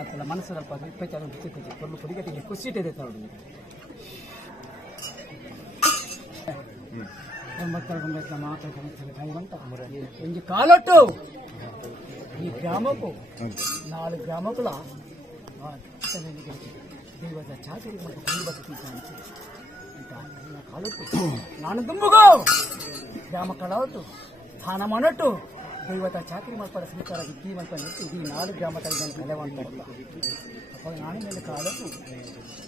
ಅದ್ರ ಮನಸ್ಸು ಸ್ವಲ್ಪ ಇಪ್ಪತ್ತಾರು ಕೊರಲು ಪುಡಿಗಟ್ಟಿಗೆ ఎక్కువ సీట్ ఏదైతే ಒಂಬತ್ತರ ಮಾತಾಡಂತ ಒಂದು ಕಾಲೊಟ್ಟು ಈ ಗ್ರಾಮಕ್ಕೂ 4 ಗ್ರಾಮಗಳ ದೈವದ ಚಾಕರಿ ಮತ್ತು ಕುಟುಂಬಕ್ಕೆ ಕಾಲೊಟ್ಟು ನಾನು ದುಂಬುಗೋ ಗ್ರಾಮ ಕಳವಟ್ಟು ಸ್ಥಾನ ಮಾಡಟ್ಟು ದೈವದ ಚಾಕರಿ ಮಾಡ್ತಾರೆ ಸ್ವೀಕಾರ ವಿದ್ಯೆ ಅಂತ ಈ 4 ಗ್ರಾಮದಲ್ಲಿ ನೆಲೆವಂತಾರಲ್ಲ ಅವಾಗ ನಾನು ಮೇಲೆ ಕಾಲತ್ತು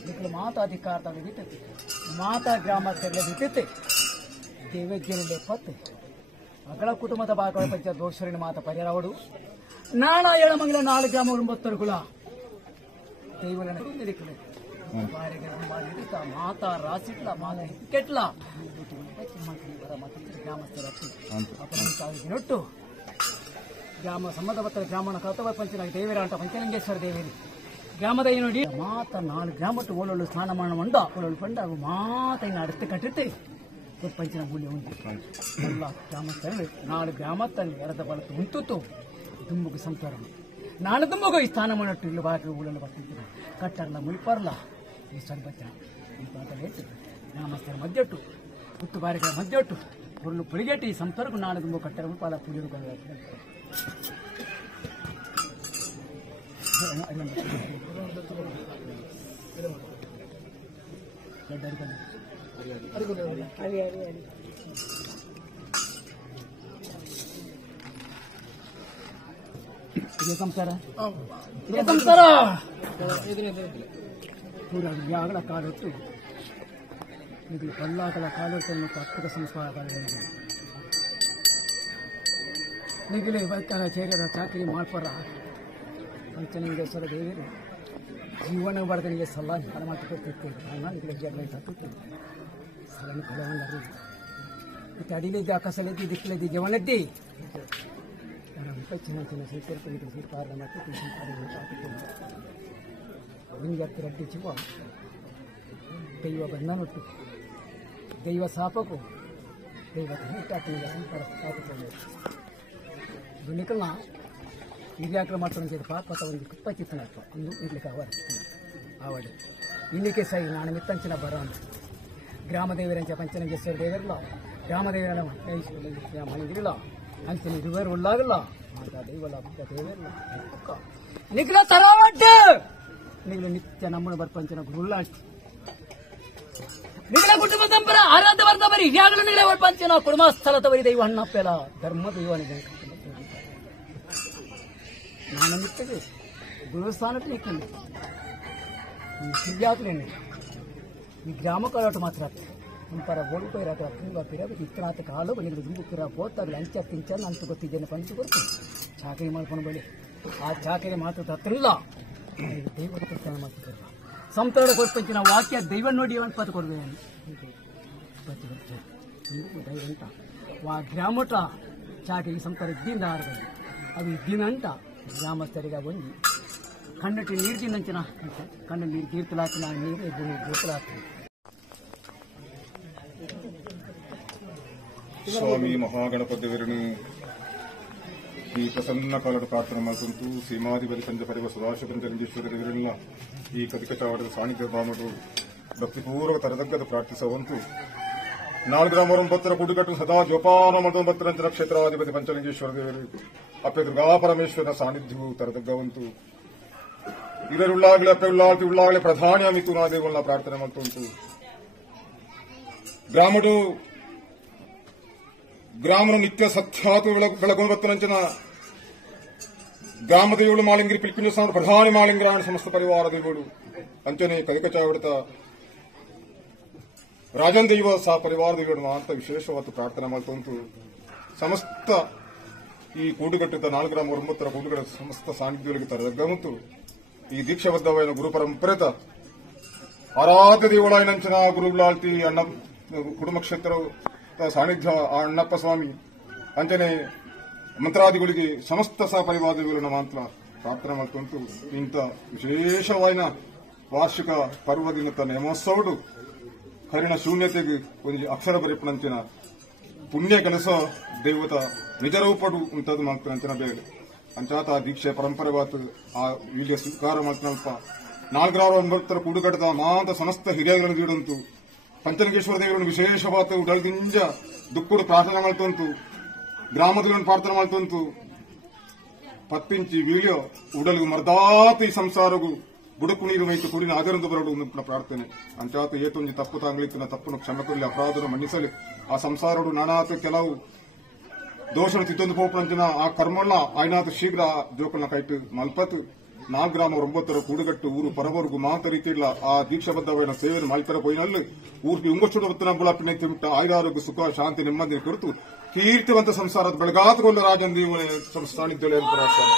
ಇದಕ್ಕೆ ಮಾತಾಧಿಕಾರ ಬಿಟ್ಟೈತಿ ಮಾತಾ ಗ್ರಾಮ ತೆರಳಿಬಿಟ್ಟೈತೆ ದೇವಜ್ಞನಲ್ಲಿ ಪತ್ತೆ ಮಗಳ ಕುಟುಂಬದ ಭಾಗಗಳ ಪಂಚಾಯತ್ ದೋಷರಿನ ಮಾತ ಪರಿಹಾರವಡು ನಾಳ ಏಳಮಂಗಲ 4 ಗ್ರಾಮ 9 ಕುಲ ದೈವಗಳ ನಿರೀಕ್ಷೆ ಮಾತಾ ರಾಸಿಟ್ಲ ಮಾಲ ಕೆಟ್ಲ ಗ್ರಾಮಸ್ಥರ ಅಪನೊಟ್ಟು ಗ್ರಾಮ ಸಂಬಂಧಪಟ್ಟ ಗ್ರಾಮನ ಕರ್ತವ್ಯ ಪಂಚನಾಗಿ ದೇವರ ಅಂತ ಪಂಚಲಿಂಗೇಶ್ವರ ದೇವೇರಿ ಗ್ರಾಮದ ನೋಡಿ ಮಾತ 4 ಗ್ರಾಮಟ್ಟು ಓಲೊಳ್ಳು ಸ್ನಾನ ಮಂಡ ಓಲೊಳ್ಳು ಪಂಡ ಮಾತ ಇನ್ನು ಅಡುತ್ತೆ ಕಟ್ಟಿರ್ತೆ ಪಂಚನ ಮೂಲ್ಯ ಉಂಟು ಎಲ್ಲ ಗ್ರಾಮಸ್ಥರು 4 ಗ್ರಾಮದಲ್ಲಿ ಎರಡ ಬಳತು ಉಂಟುತ್ತು ದುಂಬುಗು ಸಂಸಾರ ನಾಳೆ ದುಂಬುಗು ಈ ಸ್ಥಾನ ಮಾಡಟ್ಟು ಇಲ್ಲಿ ಬಾಕಿ ಊಳಲು ಬರ್ತಿದ್ದರು ಕಟ್ಟರ್ಲ ಮುಲ್ಪರ್ಲ ಈ ಸ್ವರ್ಬಚ್ಚ ಈ ಮಾತಲ್ಲಿ ಹೇಳ್ತು ಗ್ರಾಮಸ್ಥರ ಮಧ್ಯಟ್ಟು ಹುಟ್ಟು ಬಾರಿಗಳ ಮಧ್ಯಟ್ಟು ಉರುಳು ಪುಳಿಗೆಟ್ಟು ಈ ಸಂಸಾರಕ್ಕೂ ನಾಳೆ ದುಂಬು ಕಟ್ಟರ ಮುಲ್ಪಾಲ ಪುಳಿರು ಸಂಸಾರ ಪೂರ ಕಾಲೊಟ್ಟು ಇದು ಪಲ್ಲಾಗಲ ಕಾಲೊಟ್ಟು ಮತ್ತು ಅಪ್ಪದ ಸಂಸ್ಕಾರ ನಿಗಲೇ ಬೈತಾರ ಚೇರರ ಚಾಕರಿ ಮಾಡ್ಪರ ಪಂಚಲಿಂಗೇಶ್ವರ ದೇವರು ಜೀವನ ಬಡದನಿಗೆ ಸಲ ಮಾಡ್ಕೊಳ್ತಿರ್ತೀವಿ ನಾನು ಜಗಳ ತಪ್ಪುತ್ತೀನಿ ಸಲನ ಕಲವಂಡರು ಮತ್ತು ಅಡಿಲಿದ್ದ ಅಕಸಲಿದ್ದಿ ದಿಕ್ಕಲಿದ್ದಿ ಜವನದ್ದಿ ಚಿನ್ನ ಚಿನ್ನ ಸ್ವೀಕರಿಸಿದ ಸ್ವೀಕಾರ ಮತ್ತು ಹಿಂಗೆ ರಡ್ಡಿ ಚಿವ ದೈವ ಬಂಧನೊಟ್ಟು ದೈವ ಸಾಪಕು ದೈವದ ಹಿಟ್ಟಾಕಿನಿಂದ ಸಂಪರ್ಕ ಸ್ಥಾಪಿಸಿದೆ ದುನಿಕಲ್ನ ಹಿರಿಯಾಕ್ರ ಮಾಡ್ಕೊಂಡು ಪಾಪತ ಒಂದು ಕುಪ್ಪಚ್ಚಿತ್ತನಪ್ಪ ಒಂದು ಇಡ್ಲಿಕ್ಕೆ ಆವಡೆ ಇಲ್ಲಿಕ್ಕೆ ಸೈ ನಾನು ಮಿತ್ತಂಚಿನ ಬರ ಗ್ರಾಮ ದೇವರಂಚ ಪಂಚಲಿಂಗೇಶ್ವರ ದೇವರಲ್ಲ ಗ್ರಾಮ ದೇವರ ಮನೆಗಿರಲ್ಲ ಅಂಚನೆ ಇರುವರು ಉಳ್ಳಾಗಲ್ಲ ದೈವಲ್ಲ ದೇವರಲ್ಲ ನಿಖಿಲ ತರವಡ್ಡ ನಿಖಿಲ ನಿತ್ಯ ನಮ್ಮನ್ನು ಬರ್ಪಂಚನ ಗುರುಳ್ಳಾಟಿ ನಿಖಿಲ ಕುಟುಂಬ ಸಂಪರ ಆರಾಧ್ಯ ವರ್ಧ ಬರಿ ಹಿರಿಯಾಗಲು ನಿಖಿಲ ಬರ್ಪಂಚನ ಕುಟುಂಬ ಸ್ಥಳದ ಬರಿ ದೈವ ಹಣ್ಣಪ್ಪೆಲ ಧರ್ಮ ದೈವನಿಗೆ ನಾನು ನಿಟ್ಟಿದೆ ಗುರುಸ್ಥಾನಕ್ಕೆ ನಿಂತಿದ್ದೆ ಈ ಸಿದ್ಧಾತ್ರೇನೆ ಈ ಗ್ರಾಮ ಕಳಾಟ ಮಾತ್ರ ಒಂಥರ ಬೋಲ್ಪೈರಾಟ ತುಂಬ ಪಿರಬೇಕು ಇತ್ತನಾಥ ಕಾಲು ಬಂದಿದ್ದು ದುಂಬುಕ್ಕಿರ ಬೋತಾಗಲಿ ಅಂಚ ಪಿಂಚ ಅಂತ ಗೊತ್ತಿದ್ದೇನೆ ಪಂಚು ಕೊಡ್ತು ಚಾಕರಿ ಮಾಡ್ಕೊಂಡು ಬಳಿ ಆ ಚಾಕರಿ ಮಾತು ಹತ್ತಿರಲ್ಲ ದೈವ ಪ್ರಸ್ಥಾನ ಮಾಡ್ತಿದ್ದಾರೆ ಸಂತೋಡ ಕೊಡ್ಪಂಚಿನ ವಾಕ್ಯ ದೈವ ನೋಡಿ ಒಂದು ಪತ್ತು ಕೊಡ್ಬೇಕೇನು ದೈವ ಅಂತ ವಾ ಗ್ರಾಮಟ ಚಾಕರಿ ಸಂತರ ಇದ್ದಿಂದ ಆಡ್ಬೋದು ಅದು ಇದ್ದಿನ ಅಂತ ಗ್ರಾಮಸ್ಥರಿಗೆ ಬಂದು ಕಣ್ಣಟ್ಟಿ ನೀರು ತಿನ್ನಂಚಿನ ಕಣ್ಣು ನೀರು ತೀರ್ಥಲಾಕಿನ ನೀರು ಭೂಮಿ ಗೋಪಲಾಗ್ತದೆ ಸ್ವಾಮಿ ಮಹಾಗಣಪತಿಯವರನ್ನು ಈ ಪ್ರಸನ್ನ ಕಾಲದ ಪ್ರಾರ್ಥನೆ ಮಾಡಿದಂತು ಸೀಮಾಧಿಪತಿ ಪಂಚ ಪರಿವ ಸದಾಶಿವಲಿಂಗೇಶ್ವರ ದೇವರನ್ನ ಈ ಕದಿಕಚಾವಡದ ಸಾನ್ನಿಧ್ಯ ಭಾಮರು ಭಕ್ತಿಪೂರ್ವಕ ತರದಗ್ಗದ ಪ್ರಾರ್ಥಿಸುವಂತು 4 ಗ್ರಾಮ 9 ಕೂಡುಗಟ್ಟು ಸದಾ ಜೋಪಾನ ಮತ್ತು 9 ಕ್ಷೇತ್ರಾಧಿಪತಿ ಪಂಚಲಿಂಗೇಶ್ವರ ದೇವರು ಅಪ್ಪೆ ದುರ್ಗಾ ಪರಮೇಶ್ವರನ ಸಾನ್ನಿಧ್ಯವು ತರದಗ್ಗವಂತು ಇದರುಳ್ಳಾಗಲೇ ಅಪ್ಪೆ ಉಳ್ಳಾಗಲೇ ಪ್ರಧಾನಿ ಅಮಿತು ನಾ ದೇವರನ್ನ ಪ್ರಾರ್ಥನೆ ಮಾಡ್ತುಂಟು ಗ್ರಾಮನು ನಿತ್ಯ ಸತ್ಯಾತು ಬೆಳಗೊಂಬತ್ತನಂಚನ ಗ್ರಾಮದೇವಳು ಮಾಳಿಂಗಿರಿ ಪಿಲ್ಪಿನ ಪ್ರಧಾನಿ ಮಾಳಿಂಗಿರಾಣ ಸಮಸ್ತ ಪರಿವಾರ ದೇವಳು ಅಂಚನೆ ಕದಿಕಚಾವಡತ ರಾಜನ್ ದೈವ ಸಹ ಪರಿವಾರ ದೇವಳು ಅಂತ ವಿಶೇಷವಾದ ಪ್ರಾರ್ಥನೆ ಮಾಡ್ತಂತು ಸಮಸ್ತ ಈ ಕೂಡುಗಟ್ಟಿದ್ದ 4 ಗ್ರಾಮ 9 ಕೂಡುಗಡ ಸಮಸ್ತ ಸಾನ್ನಿಧ್ಯಗಳಿಗೆ ತರದಗ್ಗಮತ್ತು ಈ ದೀಕ್ಷಾಬದ್ಧವಾದ ಗುರು ಪರಂಪರೆತ ಆರಾಧ್ಯ ದೇವಳಾಯನಂಚನ ಗುರುಗಳಾಳ್ತಿ ಅಣ್ಣ ಕುಟುಂಬ ಕ್ಷೇತ್ರ ಸಾನ್ನಿಧ್ಯ ಅಣ್ಣಪ್ಪ ಸ್ವಾಮಿ ಅಂಚನೆ ಮಂತ್ರಾದಿಗಳಿಗೆ ಸಮಸ್ತ ಸಹ ಪರಿವಾರ ದೇವರನ್ನ ಮಾತ್ರ ಪ್ರಾರ್ಥನೆ ಮಾಡ್ಕೊಂತು ಇಂಥ ವಿಶೇಷವಾದ ವಾರ್ಷಿಕ ಪರ್ವದಿನ ನೇಮೋತ್ಸವಡು ಕರಿಣ ಶೂನ್ಯತೆಗೆ ಒಂದು ಅಕ್ಷರ ಬರೆಪಣಂಚಿನ ಪುಣ್ಯ ಕೆಲಸ ದೇವತ ನಿಜರೂಪಡು ಉಂಟದು ಮಾಡ್ತಾನಂಚಿನ ಬೇರೆ ಅಂಚಾತ ಆ ದೀಕ್ಷೆ ಪರಂಪರೆವಾತು ಆ ವೀಳ್ಯ ಸ್ವೀಕಾರ ಮಾಡ್ತಾನಲ್ಪ 409 ಕೂಡುಗಟ್ಟದ ಮಾತ ಸಮಸ್ತ ಹಿರಿಯಗಳನ್ನು ನೀಡುವಂತು ಪಂಚಲಿಂಗೇಶ್ವರ ದೇವರನ್ನು ವಿಶೇಷವಾದ ಉಡಲ್ಗಿಂಜ ದುಕ್ಕುಡು ಪ್ರಾರ್ಥನೆ ಮಾಡ್ತಂತು ಗ್ರಾಮದಲ್ಲಿ ಪ್ರಾರ್ಥನೆ ಮಾಡ್ತಂತು 10 ಇಂಚಿ ವೀಳ್ಯ ಉಡಲ್ಗು ಮರ್ದಾತಿ ಸಂಸಾರಗೂ ಬುಡಕು ನೀರು ಮೈತು ಕುರಿನ ಅದರಂದು ಬರಡು ಪ್ರಾರ್ಥನೆ ಅಂಚಾತ ಏತೊಂಜಿ ತಪ್ಪು ತಾಂಗ್ಲಿತ್ತಿನ ತಪ್ಪನ್ನು ಕ್ಷಮೆ ಅಪರಾಧನ ಮನ್ನಿಸಲಿ ಆ ಸಂಸಾರಡು ನಾನಾತ ಕೆಲವು ದೋಷ ತಿತ್ತೊಂದು ಪೋಪಂಚಿನ ಆ ಕರ್ಮಲ್ಲ ಆಯ್ನಾತ ಶೀಘ್ರ ಜೋಕಲ್ನ ಕೈಟು ಮಲ್ಪತ್ 4 ಗ್ರಾಮ 9 ಕೂಡುಗಟ್ಟು ಊರು ಪರವರೆಗೂ ಮಾತ ರೀತಿಯಿಲ್ಲ ಆ ದೀಕ್ಷಾಬದ್ಧವಾದ ಸೇವೆಯನ್ನು ಮಾಲ್ಪರ ಪೋಯಿನಲ್ಲಿ ಊರ್ಪಿ ಉಂಗಚೂಡ ಹೊತ್ತಿನ ಬುಳಪಿನ ತಿಂಟ ಆಯುರಾರೋಗ್ಯ ಸುಖ ಶಾಂತಿ ನೆಮ್ಮದಿ ಕುರಿತು ಕೀರ್ತಿವಂತ ಸಂಸಾರದ ಬೆಳಗಾತಗೊಂಡ ರಾಜನ್ ದೇವರ ಸಾನ್ನಿಧ್ಯ ಅಂತ ಪ್ರಾರ್ಥನೆ.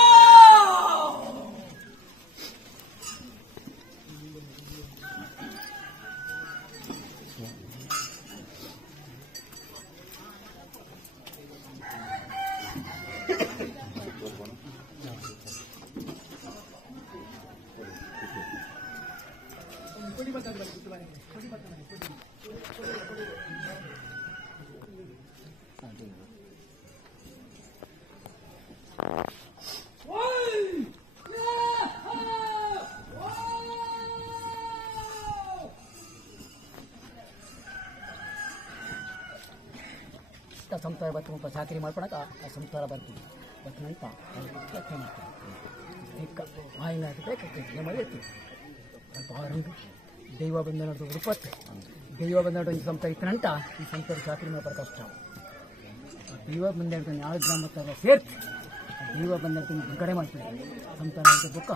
ಸಂಸಾರ ಬರ್ತು ಚಾಕರಿ ಮಾಡ್ಕೊಳಕ ಆ ಸಂಸಾರ ಬರ್ತೀವಿ ಬರ್ತಂತ ఆయన ಬೇಕು ದೈವ ಬಂದನದು ರೂಪತ್ತು ದೈವ ಬಂದನದು ಈ ಸಂಸಾರ ಇತ್ತನಂತ ಈ ಸಂಸಾರ ಚಾಕರಿ ಮಾಡ್ತಾರೆ ಕಷ್ಟ ದೈವ ಬಂದ 4 ಗ್ರಾಮದ ಸೇರ್ತಿ ದೈವ ಬಂದ ಕಡೆ ಮಾಡ್ತಾರೆ ಸಂಸಾರ ದುಃಖ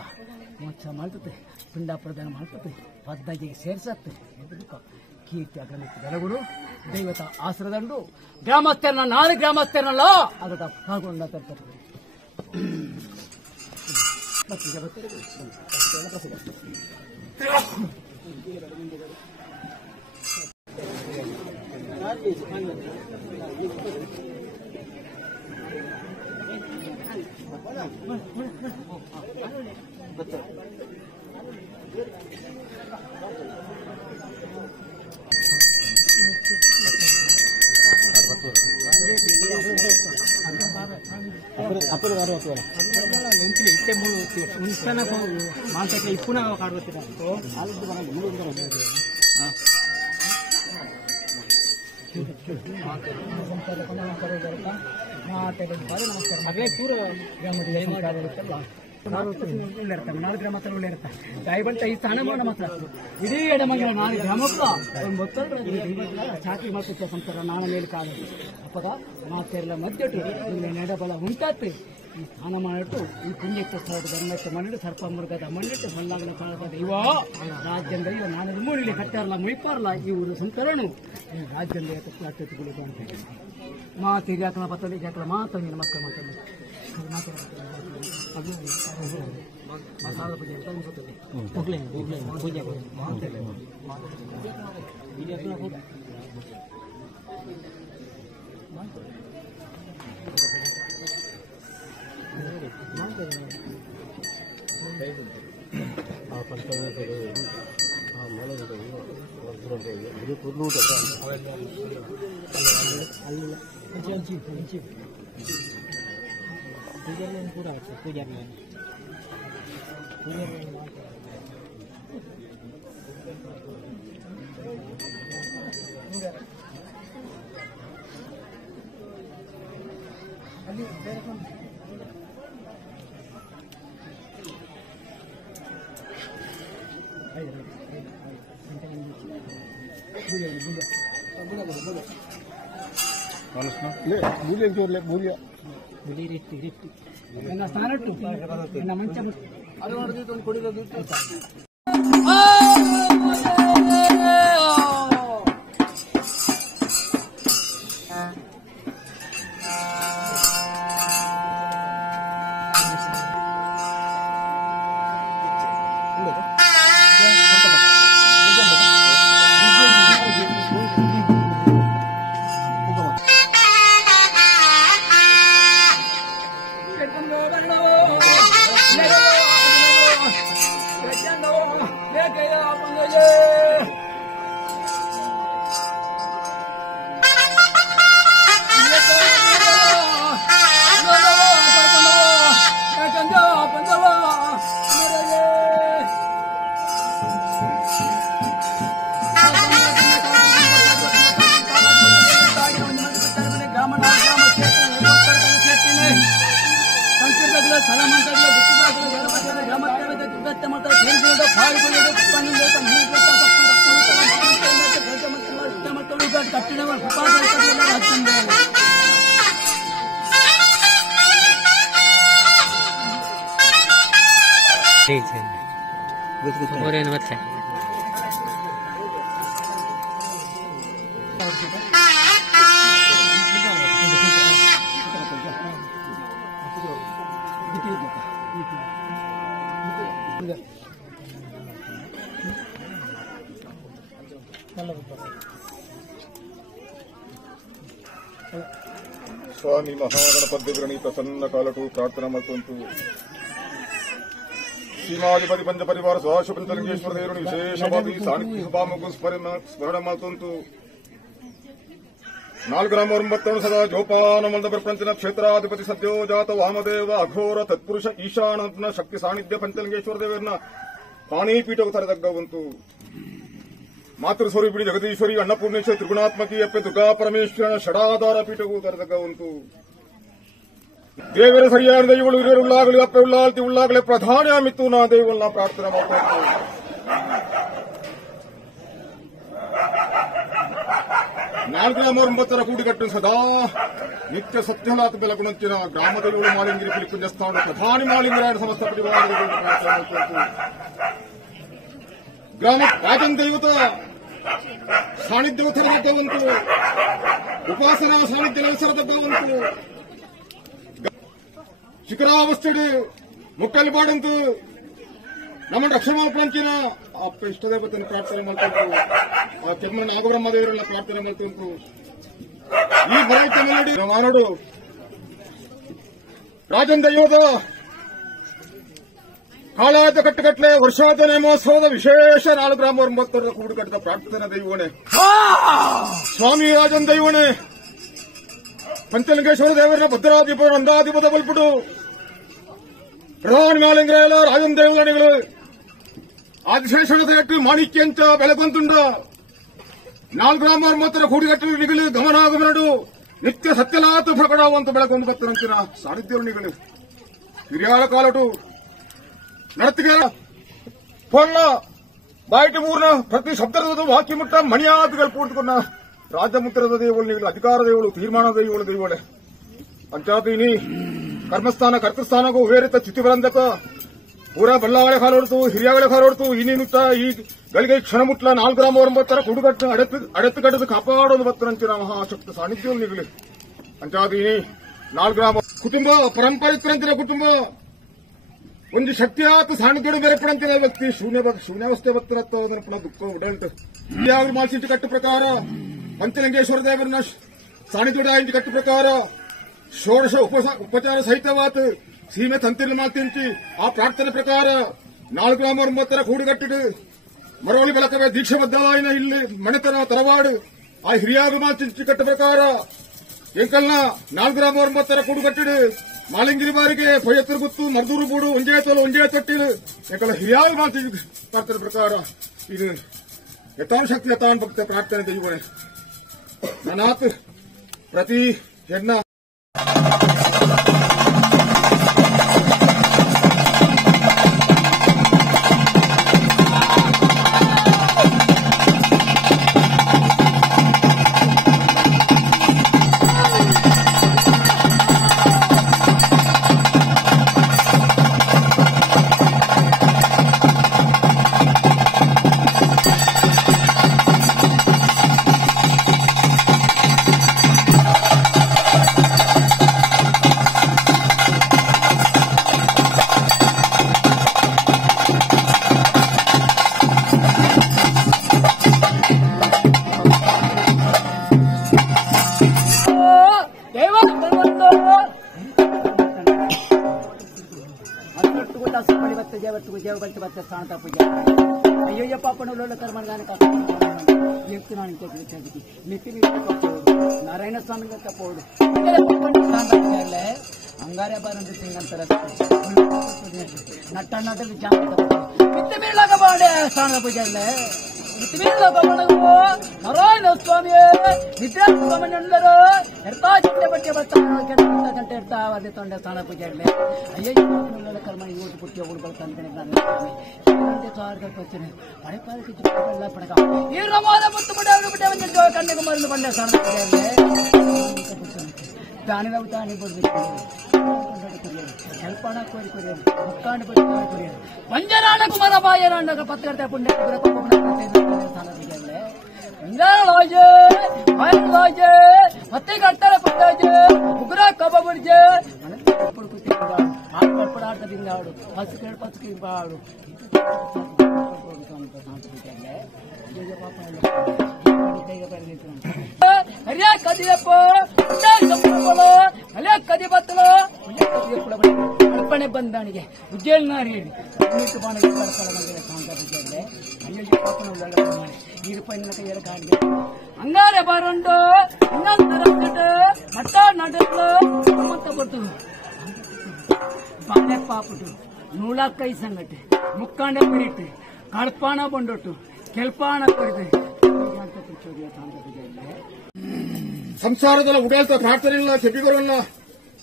ಮೋಕ್ಷ ಮಾಡ್ತದೆ ಪಿಂಡ ಪ್ರದಾನ ಮಾಡ್ತದೆ ಪದ್ದಾಗಿಗೆ ಸೇರ್ಸತ್ತೆ ದುಃಖ ಕೀರ್ತಿ ಅಗ್ರಮಿತ್ತು ಬೆಳಗುಡು ದೈವತ ಆಶ್ರದಂಡು ಗ್ರಾಮಸ್ಥರನ್ನ 4 ಗ್ರಾಮಸ್ಥರನಲ್ಲ ಅದರ ಪಾಲ್ಗೊಂಡ ತರ್ತಾರೆ ಮಾಂಸಕ್ಕೆ ಇಪ್ಪುನ ಕಾಡ್ಬರ್ತೀರ ಮಗಳೇ ಪೂರ್ವ ಗ್ರಾಮದಲ್ಲಿ 4 ಗ್ರಾಮದಲ್ಲಿ ಇರ್ತಾರೆ ಗಾಯಬಂಟ ಈ ಸ್ಥಾನಮಾನ ಮಾತ್ರ ಇಡೀ ಎಡಮಗಳ 4 ಗ್ರಾಮಕ್ಕೂ ಒಂದು ಮೊತ್ತಲು ಚಾಕರಿ ಮಾಡ್ಕೊತ ಸಂಸಾರ ನಾನ ಮೇಲೆ ಕಾಲ ಅಪ್ಪಗ ಮಾತೆಲ್ಲ ಮಧ್ಯಟ್ಟು ಇಲ್ಲಿ ನೆಡಬಲ ಉಂಟಾಗ್ತದೆ ಈ ಸ್ಥಾನಮಾನಿಟ್ಟು ಈ ಪುಣ್ಯಕ್ಕೆ ಸ್ಥಳದ ಗಂಗಕ್ಕೆ ಮಣ್ಣಿಟ್ಟು ಸರ್ಪ ಮುರುಗದ ಮಣ್ಣಿಟ್ಟು ಮಲ್ಲಾಗಲು ಕಾಲದ ದೈವ ರಾಜ್ಯದ ದೈವ ನಾನು ಮೂರಿಲಿ ಕಟ್ಟಾರಲ್ಲ ಮುಯ್ಪಾರಲ್ಲ ಈ ಊರು ಸಂಕರಣು ಈ ರಾಜ್ಯದ ಕಟ್ಟುಗಳಿಗೆ ಅಂತ ಮಾತು ಜಾಕಲ ಪತ್ತಲ್ಲಿ ಜಾಕಲ ಮಾತು ನಮಸ್ಕಾರ ಮಾಡ್ತಾನೆ ಮಸಾಲ ಪೂಜೆ ಅಂತ ಅನ್ಸುತ್ತದೆ ಪೂಜೆ ಕೂಡ ಪೂಜೆ ನನ್ನ ಸ್ಥಾನ ನನ್ನ ಮಂಚ ಅದು ಒಂದು ಕುಡಿದು Let और मत है ಸ್ವಾಮಿ ಮಹಾಗಣಪತಿಗಳನ್ನು ಪ್ರಸನ್ನ ಕಾಲಟು ಪ್ರಾರ್ಥನಾ ಮತ್ತೊಂದು ಸೀಮಾಧಿಪತಿ ಪಂಚ ಪರಿವಾರ ಸದಾಶಿವಲಿಂಗೇಶ್ವರ ದೇವರನ್ನು ವಿಶೇಷವಾಗಿ ಸಾನ್ನಿಧ್ಯ ಸಭಾಮುಖ ಸ್ಮರಣ ಮತ್ತೊಂದು 4 ಸದಾ ಜೋಪಾನ ಮಂದ ಪ್ರಪಂಚನ ಕ್ಷೇತ್ರಾಧಿಪತಿ ಸದ್ಯೋ ಜಾತ ವಾಮದೇವ ಅಘೋರ ತತ್ಪುರುಷ ಈಶಾನ ಶಕ್ತಿ ಸಾನ್ನಿಧ್ಯ ಪಂಚಲಿಂಗೇಶ್ವರ ದೇವರನ್ನ ಪಾಣಿಪೀಠವು ತರದಗ್ಗವಂತು ಮಾತೃಸ್ವರೂಪಿಣಿ ಜಗದೀಶ್ವರಿ ಅನ್ನಪೂರ್ಣೇಶ್ವರಿ ತ್ರಿಗುಣಾತ್ಮಕಿ ಅಪ್ಪೆ ದುರ್ಗಾ ಪರಮೇಶ್ವರನ ಷಡಾಧಾರ ಪೀಠವು ತರದಗ್ಗವಂತು ದೇವರ ಸರಿಯಾದ ದೈವಗಳು ಹಿರಿಯರುಳ್ಳಾಗಲಿ ಅಪ್ಪೆ ಉಳ್ಳಾಲ್ತಿ ಉಳ್ಳಾಗಲೇ ಪ್ರಧಾನ ಮಿತ್ತು ನಾ ದೈವಗಳನ್ನ ಪ್ರಾರ್ಥನೆ ಮಾಡಬೇಕು. 4 ಕೂಡಿಗಟ್ಟು ಸದಾ ನಿತ್ಯ ಸತ್ಯಲಾತ ಬೆಳಗುಣಂಚಿನ ಗ್ರಾಮ ದೈವಗಳು ಮಾಲಿಂಗಿರಿ ಪಿಲಿಪುಂಜ ಸ್ಥಾನ ಪ್ರಧಾನಿ ಮಾಲಿಂಗರಾಯಣ ಸಮಸ್ತ ಪರಿವಾರದ ಗ್ರಾಮ ರಾಜನ್ ದೈವತ ಸಾನ್ನಿಧ್ಯ ತರದಗ್ಗವಂತು ಉಪಾಸನಾ ಸಾನ್ನಿಧ್ಯ ನೆಲೆಸರದಗ್ಗವಂತು ಶಿಖರಾವಸ್ಥೆಡು ಮುಕ್ಕಲ್ಲಿ ಬಾಡಂತು ನಮ್ಮ ರಕ್ಷಣಾಪಂಚಿನ ಅಪ್ಪ ಇಷ್ಟದೇವತನ ಪ್ರಾರ್ಥನೆ ಮಾಡ್ಕೊಂಡು ಆ ಕೆಮ್ಮನ ನಾಗಬ್ರಹ್ಮ ದೇವರನ್ನ ಪ್ರಾರ್ಥನೆ ಮಾಡ್ಕೊಂಡು ಈ ಬರೈತೆ ನೋಡಿ ಮಾನಡು ರಾಜನ್ ದೈವದ ಕಾಳಾದ ಕಟ್ಟುಗಟ್ಟಲೆ ವರ್ಷಾಚರಣೆ ಮಹೋತ್ಸವದ ವಿಶೇಷ 4 ಕೂಡುಕಟ್ಟದ ಪ್ರಾರ್ಥನೆ ದೈವಣೆ ಸ್ವಾಮಿ ರಾಜನ್ ದೈವಣೆ ಪಂಚಲಿಂಗೇಶ್ವರ ದೇವರನ್ನ ಭದ್ರಾಧಿಪ ನಂದಾಧಿಪದ ಬಲ್ಪುಡು ಪ್ರಧಾನ ಮಾಲಿಂಗರಾಯಲ ರಾಜನ್ ದೇವಗಣಗಳು ಆದಿಶೇಷಣದ ಎಟ್ಟು ಮಾಣಿಕ್ಯಂಚ ಬೆಳಗೊಂದುಂಡ 4 ಕೂಡಿಗಟ್ಟು ನಿಗಲು ಗಮನಾಗಮನಡು ನಿತ್ಯ ಸತ್ಯಲಾತು ಪ್ರಕಟವಂತ ಬೆಳಗೊಂಡು ಬತ್ತರಂತಿನ ಸಾನ್ನಿಧ್ಯ ನಿಗಲು ಹಿರಿಯಾಳ ಕಾಲಟು ನಡತಿಗ ಪೊನ್ನ ಬಾಯಿಟಿ ಮೂರ್ನ ಪ್ರತಿ ಶಬ್ದದ ವಾಕ್ಯ ಮುಟ್ಟ ಮಣಿಯಾದಿಗಳು ಪೂರ್ತಿಕೊಂಡ ರಾಜಮುದ್ರದ ದೇವಳು ನಿಗಲು ಅಧಿಕಾರ ದೇವಳು ತೀರ್ಮಾನ ದೈವಳು ದೈವಳೆ ಪಂಚಾಯತಿನಿ ಕರ್ಮಸ್ಥಾನ ಕರ್ತಸ್ಥಾನಗೂ ಉವೇರಿತ ಚಿತ್ತಿಬರಂದಕ ಪೂರ ಬಳ್ಳಾವಳೆ ಕಾಲೋಡ್ತು ಹಿರಿಯಾಗಳೆ ಕಾಲೋಡ್ತು ಇನ್ನಿನುತ್ತ ಈ ಗಳಿಗೆ ಕ್ಷಣ ಮುಟ್ಲ 4 ಕುಡುಗಟ್ಟು ಅಡೆತ್ತು ಕಟ್ಟದು ಕಾಪಾಡೋದು ಬತ್ತರಂಚಿನ ಮಹಾಶಕ್ತಿ ಸಾನ್ನಿಧ್ಯ ನಿಗಲಿ ಪಂಚಾಯತಿನಿ 4 ಕುಟುಂಬ ಪರಂಪರಿಕರಂತಿನ ಕುಟುಂಬ ಒಂದು ಶಕ್ತಿಯಾತ ಸಾನ್ನಿಧ್ಯ ಬೇರೆಪಡಂತಿನ ವ್ಯಕ್ತಿ ಶೂನ್ಯಾವಸ್ಥೆ ಬತ್ತಿರತ್ತ ದುಃಖ ಉಡಲ್ತು ಹಿರಿಯಾಗಲು ಮಾಲ್ಸಿಂಚು ಕಟ್ಟು ಪ್ರಕಾರ ಪಂಚಲಿಂಗೇಶ್ವರ ದೇವರನ್ನ ಸಾನ್ನಿಧ್ಯ ಕಟ್ಟು ಪ್ರಕಾರ ಷೋಡಶ ಉಪಚಾರ ಸಹಿತವಾತ್ ಸೀಮೆ ತಂತಿನ ಮಾತಿಂಚಿ ಆ ಪ್ರಾರ್ಥನೆ ಪ್ರಕಾರ 4 ಕೂಡಿಗಟ್ಟಿಡು ಮರವಳಿ ಬಳಕವೇ ದೀಕ್ಷೆ ಬದ್ಧವಾಯಿನ ಇಲ್ಲಿ ಮನೆತನ ತರವಾಡು ಆ ಹಿರಿಯಾರು ಮಾತಿಂಚಿ ಕಟ್ಟ ಪ್ರಕಾರ ಎಂಕಲ್ನ 4 ಕೂಡುಗಟ್ಟಿಡು ಮಾಲಿಂಗಿರಿ ಬಾರಿಗೆ ಪೊಯ್ಯತ್ತರು ಗುತ್ತು ಮರ್ದೂರು ಬೂಡು ಒಂಜೇ ತೊಟ್ಟಿಲು ಎಂಕಲ್ಲ ಹಿರಿಯಾರು ಮಾತಿಂಚಿ ಪ್ರಾರ್ಥನೆ ಪ್ರಕಾರ ಇದು ಯಥಾನ್ ಶಕ್ತಿ ಯಥಾನ್ ಭಕ್ತ ಪ್ರಾರ್ಥನೆ ದೈವಣೆ ನನಾತ್ ಪ್ರತಿ ಹೆಣ್ಣ ಜಯ ಸ್ಥಾನತ ಪೂಜೆ అయ్యయ్య పాపనుల కర్మగానే కాదు చెప్తున్నాను ఇంకొక చదివి నెత్తి మీద తప్పపోడు నారాయణ స్వామి తప్పపోడు అంగారే బారం అంటారు నట్ట మిత్తి మీలాగా బాడే స్థానం పూజలే మిత్తి మీలాగా నారాయణ స్వామి ನಿದ್ರಾಂತರು ಎರ್ತಾ ಚಿಂತೆ ಬಗ್ಗೆ ಬರ್ತಾನೆ ಎರ್ತಾ ಅದೇ ತೊಂಡೆ ಸ್ಥಾನ ಪೂಜೆಗಳೇ ಅಯ್ಯಯ್ಯ ಕರ್ಮ ಇವತ್ತು ಪುಟ್ಟಿ ಒಬ್ಬರು ಬರ್ತಾನೆ ನಾನು ಸಾರ್ಗಳು ಬರ್ತೀನಿ ಪಡೆ ಪಾಲಕ್ಕೆ ಪಡಕ ಈ ರಮಾದ ಮುತ್ತು ಬಿಟ್ಟೆ ಕಣ್ಣಿಗೆ ಮருந்து ಬಂಡೆ ಸ್ಥಾನ ಪೂಜೆಗಳೇ దాని దాని కల్పన కోరి కొరియారు ముక్కాండి కొరియారు పంజరాణ కుమార బాయరాండ పత్రిక పుణ్య ಮತ್ತೆ ಕಟ್ಟಲ ಪುಟ್ಟಾಜೆ ಉಗ್ರ ಕಬ್ಬ ಬಿಡ್ಜೆ ಆಡ್ತದಿಂದ ಆಡು ಪಸುಕಿ ಆಡು ಹರಿಯ ಕದಿಯಪ್ಪ ಹರಿಯ ಕದಿ ಬತ್ತಲು ಕಲ್ಪನೆ ಬಂದಾಣಿಗೆ ಉಜ್ಜೇಲ್ನಾರಿ ಈ ರೂಪಾಯಿ ಕೈಯಲ್ಲಿ ಕಾಡಿಗೆ ಹಂಗಾರೆ ಬಾರಂಡು ಮಟ್ಟ ನಾಟಕಲು ಅಂತ ಬರ್ತು ಬಾಳೆ ಪಾಪುಟು ನೂಲಕ್ಕೈ ಸಂಗಟೆ ಮುಕ್ಕಾಂಡೆ ಪುರಿಟ್ಟು ಕಳ್ಪಾಣ ಬಂಡೊಟ್ಟು ಕೆಲ್ಪಾಣ ಕೊಡಿದೆ ಸಂಸಾರದಲ್ಲ ಉಡಾಲ್ತ ಪ್ರಾರ್ಥನೆ ಇಲ್ಲ ಕೆಪಿಗಳಲ್ಲ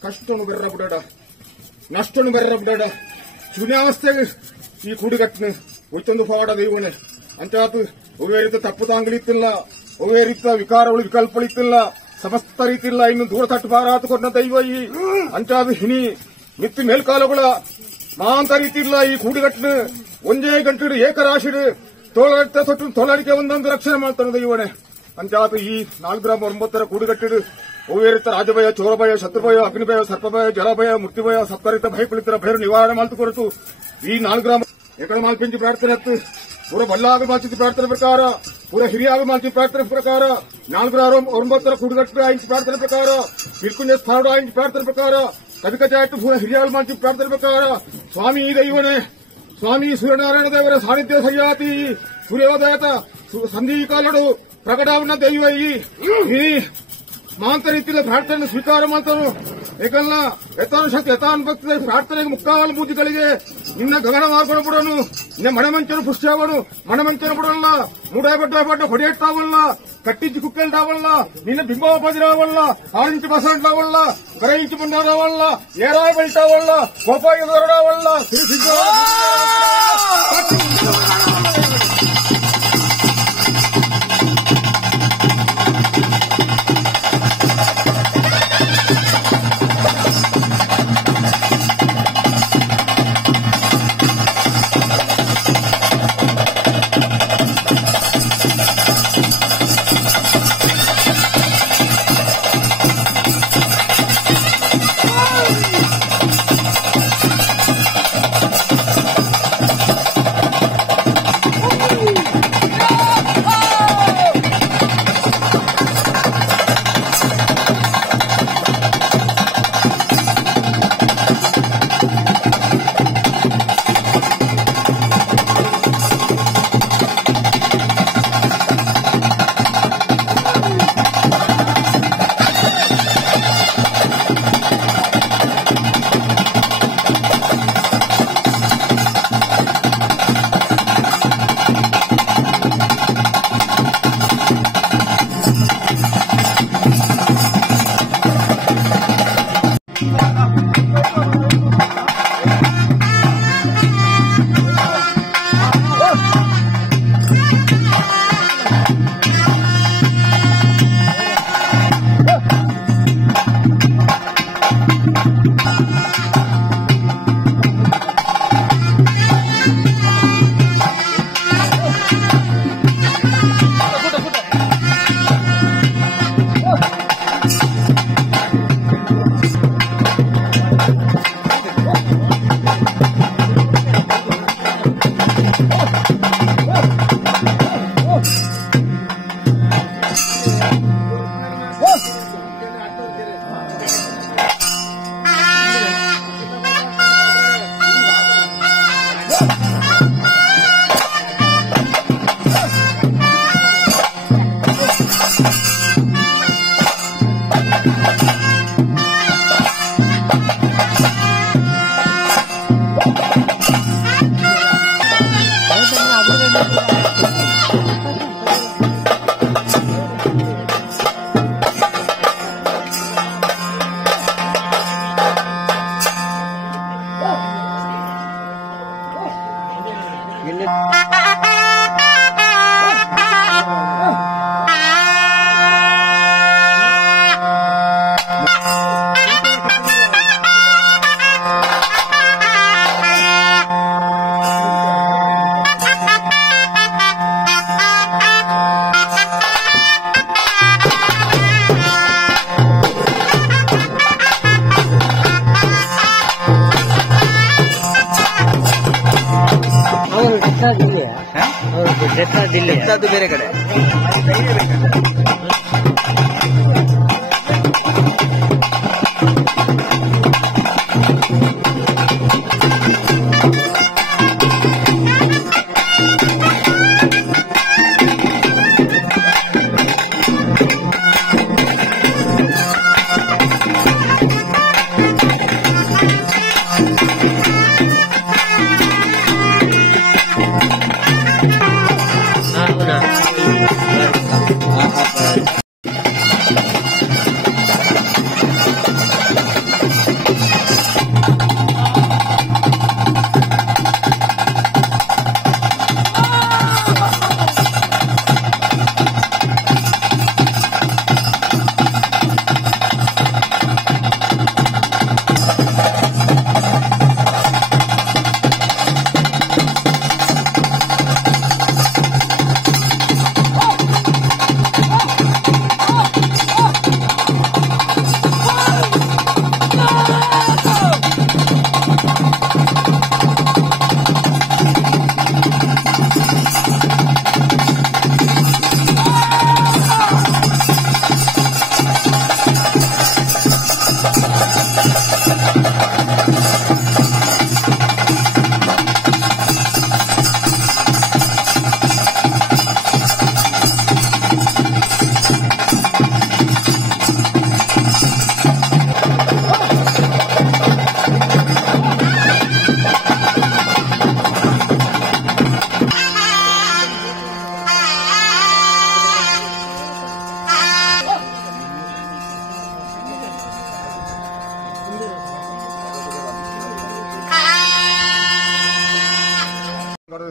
ಕಷ್ಟನು ಬೆರ್ರ ಬಿಡಾಡ ನಷ್ಟನು ಬೆರ್ರ ಬಿಡಾಡ ಶೂನ್ಯಾವಸ್ಥೆಗೆ ಈ ಕೂಡಿಗಟ್ಟಿನ ಒತ್ತೊಂದು ಪವಾಡ ದೈವನೆ ಅಂತಾತು ಒವೇ ರೀತಿ ತಪ್ಪು ತಾಂಗಳಿತ್ತಿಲ್ಲ ಒವೇ ರೀತಿಯ ವಿಕಾರಗಳು ವಿಕಲ್ಪಳಿತ್ತಿಲ್ಲ ಸಮಸ್ತ ರೀತಿ ಇಲ್ಲ ಇನ್ನು ದೂರ ತಟ್ಟು ಬಾರಾತು ಕೊಟ್ಟ ದೈವ ಈ ಅಂತಾದು ಹಿನಿ ಮಿತ್ತಿ ಮೇಲ್ಕಾಲುಗಳ ಮಾಂತ ರೀತಿ ಇಲ್ಲ ಈ ಕೂಡಿಗಟ್ಟಿನ ಒಂದೇ ಗಂಟೆ ಏಕರಾಶಿಡು ತೋಳಾಡ್ತಾ ತೊಟ್ಟು ತೋಳಾಡಿಕೆ ಒಂದೊಂದು ರಕ್ಷಣೆ ಮಾಡ್ತಾನೆ ದೈವನೆ ಅಂತಾತು ಈ 4 ಗ್ರಾಮ 9 ಕೂಡಿಗಟ್ಟಿಡು ಒವೇ ರೀತಿ ರಾಜಭಯ ಚೋರಭಯ ಶತ್ರುಭಯ ಅಗ್ನಿಭಯ ಸರ್ಪಭಯ ಜಲಭಯ ಮೃತ್ಯುಭಯ ಸಪ್ತರಿತ ಭಯ ಕುಳಿತರ ಭಯರು ನಿವಾರಣೆ ಮಾಡ್ತು ಕೊರತು ಈ 4 ಗ್ರಾಮ ಎಕಡೆ ಮಾಲ್ಪಿಂಚಿ ಪ್ರಾರ್ಥನೆ ಹತ್ತು ಪೂರ ಬಲ್ಲಾಗ ಮಾಲ್ಚಿದ ಪ್ರಾರ್ಥನೆ ಪ್ರಕಾರ ಪೂರ ಹಿರಿಯಾಗ ಮಾಲ್ಚಿದ ಪ್ರಾರ್ಥನೆ ಪ್ರಕಾರ 4 ಗ್ರಾಮ 9 ಕೂಡಿಗಟ್ಟು ಆಯ್ತು ಪ್ರಾರ್ಥನೆ ಪ್ರಕಾರ ಕಿರ್ಕುಂಜ ಸ್ಥಾನ ಆಯ್ತು ಪ್ರಾರ್ಥನೆ ಪ್ರಕಾರ ಕವಿಕಚಾಯ್ತು ಪೂರ ಹಿರಿಯಾಗ ಮಾಲ್ಚಿದ ಪ್ರಾರ್ಥನೆ ಪ್ರಕಾರ ಸ್ವಾಮಿ ದೈವನೇ ಸ್ವಾಮಿ ಸೂರ್ಯನಾರಾಯಣ ದೇವರ ಸಾನ್ನಿಧ್ಯ ಸಯ್ಯಾತಿ ಸೂರ್ಯೋದಯತ ಸಂಧಿಕಾಲಡು ಪ್ರಕಟವನ್ನ ದೈವ ಈ ಮಾಂತ ರೀತಿಯ ಪ್ರಾರ್ಥನೆ ಸ್ವೀಕಾರ ಮಾಡ್ತಾನು ಏಕಲ್ಲ ಯಥಾನು ಶಕ್ತಿ ಯಥಾನ್ ಭಕ್ತಿ ಪ್ರಾರ್ಥನೆಗೆ ಮುಕ್ಕಾವಲು ಮೂಜಿಗಳಿಗೆ ನಿನ್ನ ಗಗನ ಮಾಡ್ಕೊಂಡು ಬಿಡೋನು ನಿನ್ನ ಮಣಮಂಚನು ಪುಷ್ಟಿಯಾವನು ಮಣಮಂಚನು ಬಿಡೋಲ್ಲ ಮೂಡ ಹೊಡೆಯಟ್ಟಾವಲ್ಲ ಕಟ್ಟಿಂಚು ಕುಕ್ಕೆಲ್ಟಾವಲ್ಲ ನಿನ್ನ ಬಿಂಬೋಪದಿರಾವಲ್ಲ 6 ಇಂಚು ಬಸಂಟಾವಲ್ಲ ಗರ ಇಂಚು ಬಂಡಾರಾವಲ್ಲ ಏರಾಯ ಬೆಲ್ಟಾವಲ್ಲ ಕೋಪಾಗಿ ದೊರಡಾವಲ್ಲ ಅದು ಬೇರೆ ಕಡೆ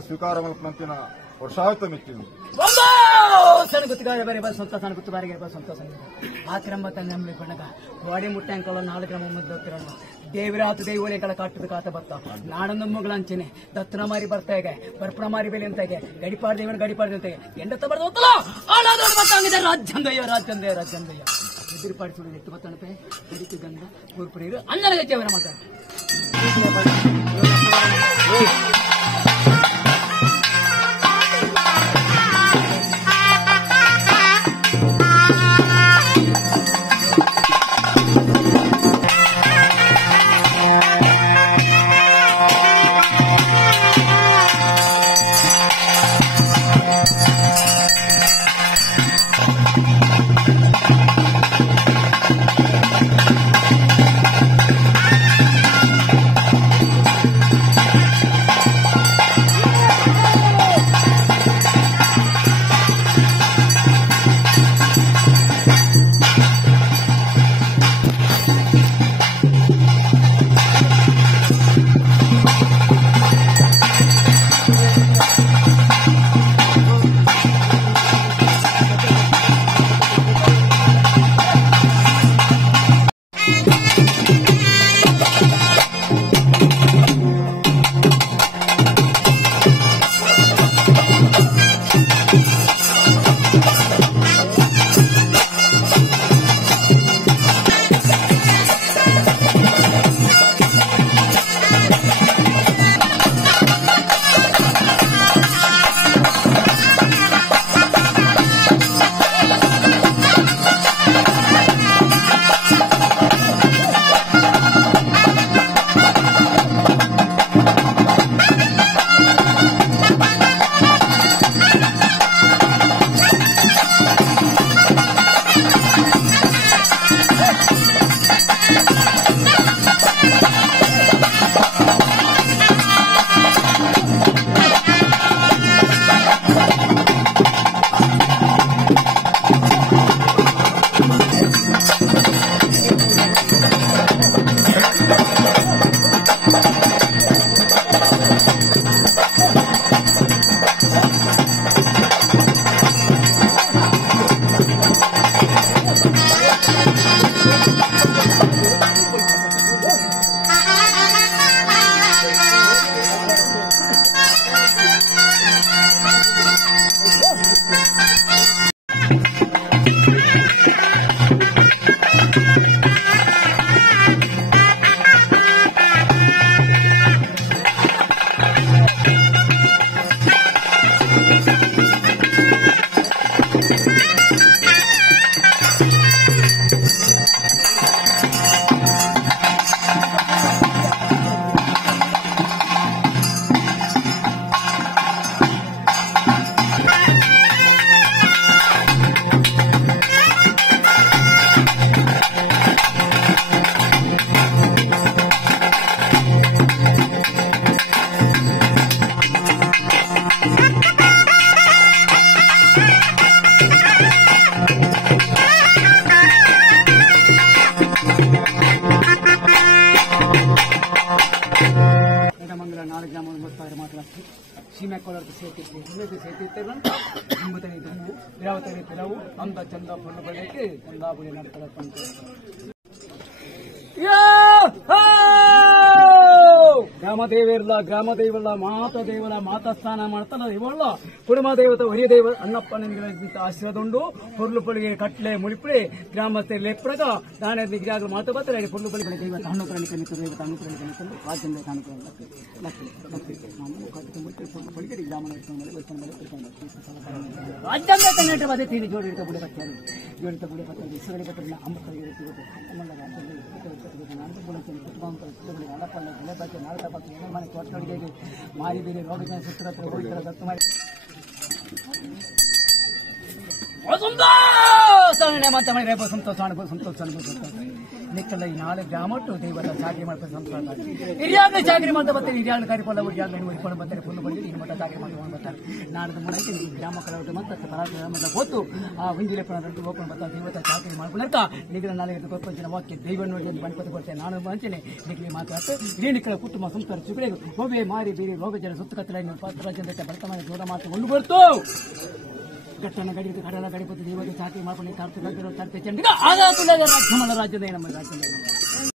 ಸ್ವೀಕಾರ ಮಲ್ಪಂತಿನ ವರ್ಷಾಯುತ ಮೆಚ್ಚಿಂದು ಸಣಗುತ್ತುಗಾರ ಬೇರೆ ಬಸ್ ಸ್ವಂತ ಸಣಗುತ್ತು ಬಾರಿಗೆ ಬಸ್ ಸ್ವಂತ ಸಂಗೀತ ಆ ಕ್ರಮ ತನ್ನ ಕೊನಗ ಗೋಡೆ ಮುಟ್ಟಂಕಲ 4 ಕ್ರಮ ಮುದ್ದತ್ತಿರಣ್ಣ ದೇವಿರಾತು ದೈವೋಲೆಗಳ ಕಾಟದ ಕಾತ ಬತ್ತ ನಾಡೊಂದು ಮುಗಳಂಚನೆ ದತ್ತನ ಮಾರಿ ಬರ್ತಾ ಇದೆ ಬರ್ಪಣ ಮಾರಿ ಬೆಲೆ ಅಂತಾಗೆ ಗಡಿಪಾಡ ದೇವನ ಗಡಿಪಾಡ ಅಂತಾಗೆ ಎಂಡತ್ತ ಬರ್ದು ಹೋಗ್ತಲ್ಲ ಆಳಾದೋಡ ಬತ್ತಾಗಿದೆ ರಾಜ್ಯಂದಯ್ಯ ಎದುರುಪಾಡಿ ಸುಳ್ಳು ಎತ್ತು ಬತ್ತಣಪೆ ಇದಕ್ಕೆ ಗಂಧ ಗುರುಪುರಿಯರು ಅನ್ನದ ಗಜ್ಜೆವರ ಮಾತಾಡ ಸೀಮೆ ಕೊಳದ ಸೇತಿತ್ತು ಹಿನ್ನದು ಸೇತಿತ್ತಲ್ಲ ಹಿಂಬತನಿ ದುಂಬು ವಿರಾವತನಿ ಪಿಲವು ಅಂದ ಚಂದ ಪೊಳ್ಳು ಬಳಿಕೆ ಚಂದಾಬುಳಿ ನಡ್ತದ ಪಂಚ ಗ್ರಾಮ ದೇವಲ್ಲ ಮಾತ ಸ್ನಾನ ಮಾಡ್ತಲ್ಲ ಇವಲ್ಲ ಕುಟುಂಬ ದೇವತೆ ಹೊರಿಯ ದೇವ ಅನ್ನಪ್ಪನಿಂದ ಆಶ್ರಯದುಂಡು ಪೊರ್ಲು ಪೊಲಿಗೆ ಕಟ್ಲೆ ಮುಳಿಪುಳೆ ಗ್ರಾಮಸ್ಥರ ಲೆಪ್ರಗ ನಾನೇ ನಿಗ್ರಾಗ ಮಾತು ಬರ್ತಾರೆ ಪೊರ್ಲು ಪೊಲಿಗೆ ದೈವ ಹಣ್ಣು ಕರಣಿ ಕಲಿತು ದೈವ ಹಣ್ಣು ಕರಣಿ ಕಲಿತು ರಾಜ್ಯದ ಕಾಣುಕೊಂಡು ಪೊಲಿಗೆ ಗ್ರಾಮ ರಾಜ್ಯದ ಕನ್ನಡ ಬದೇ ತೀನಿ ಜೋಡಿ ಇಡ್ತಾ ಬಿಡಿ ಬರ್ತೇನೆ ಜೋಡಿತ ಬಿಡಿ ಬರ್ತದೆ ಇಸುಗಡೆ ಬರ್ತದೆ ಅಂಬತ್ತರಿಗೆ ಮನೆ ತೋಟಗಳಿಗೆ ಮಾರಿ ಬೇರೆ ರೋಗ ಸುತ್ತರತ್ರ ಹೋಗಿದ್ದಾರೆ ದತ್ತು ಮಾಡಿ ಸಂತೋಷ ರೇಪ ಸಂತೋಷ ನಿಕ್ಕಲ್ಲ ಈ ನಾಳೆ ಗ್ರಾಮಟ್ಟು ದೈವದ ಚಾಕರಿ ಮಾಡ್ತಾರೆ ಸಂತೋಷ ಹಿರಿಯಾಗಲೇ ಚಾಕರಿ ಮಾಡ್ತಾ ಬರ್ತಾರೆ ಹಿರಿಯಾಗಲೇ ಕಾರ್ಯಪಲ್ಲ ಹಿರಿಯಾಗಲೇ ಇಟ್ಕೊಂಡು ಬರ್ತಾರೆ ಫುಲ್ ಬಂದು ಈ ಮಟ್ಟ ಚಾಕರಿ ಮಾಡ್ಕೊಂಡು ಬರ್ತಾರೆ ನಾಡದ ಮುಂದೆ ಈ ಗ್ರಾಮ ಕಲಾವಿದ ಮತ್ತು ಪರಾಕ್ರಮದ ಹೊತ್ತು ಆ ವಿಂಜಿಲೆಪ್ಪನ ರೆಡ್ಡಿ ಓಪನ್ ಬರ್ತಾರೆ ದೈವದ ಚಾಕರಿ ಮಾಡ್ಕೊಂಡಂತ ನಿಗರ ನಾಳೆ ಗೊತ್ತಿನ ವಾಕ್ಯ ದೈವ ನೋಡಿ ಒಂದು ಗಣಪತಿ ಕೊಡ್ತೇನೆ ನಾನು ಮಂಚನೆ ನಿಖಲಿ ಮಾತಾಡ್ತು ಇಡೀ ನಿಕ್ಕಳ ಕುಟುಂಬ ಸಂಸಾರ ಚುಗಡೆಗೆ ಹೋಗಿ ಮಾರಿ ಬೇರೆ ರೋಗ ಜನ ಸುತ್ತಕತ್ತಲ ಪಾತ್ರ ಜೊತೆ ಬರ್ತಮಾನ ಜೋರ ಮಾತು ಒಂದು ಬರ್ತು ಘಟ್ಟನ ಗಡಿಗೆ ಕಡಲ ಗಡಿಪತಿ ದೇವತೆ ಚಾಕರಿ ಮಾಡ್ಕೊಂಡು ತರ್ತೆ ಚಂಡಿಗ ಆಗ ರಾಜ್ಯದ ನಮ್ಮ ರಾಜ್ಯದ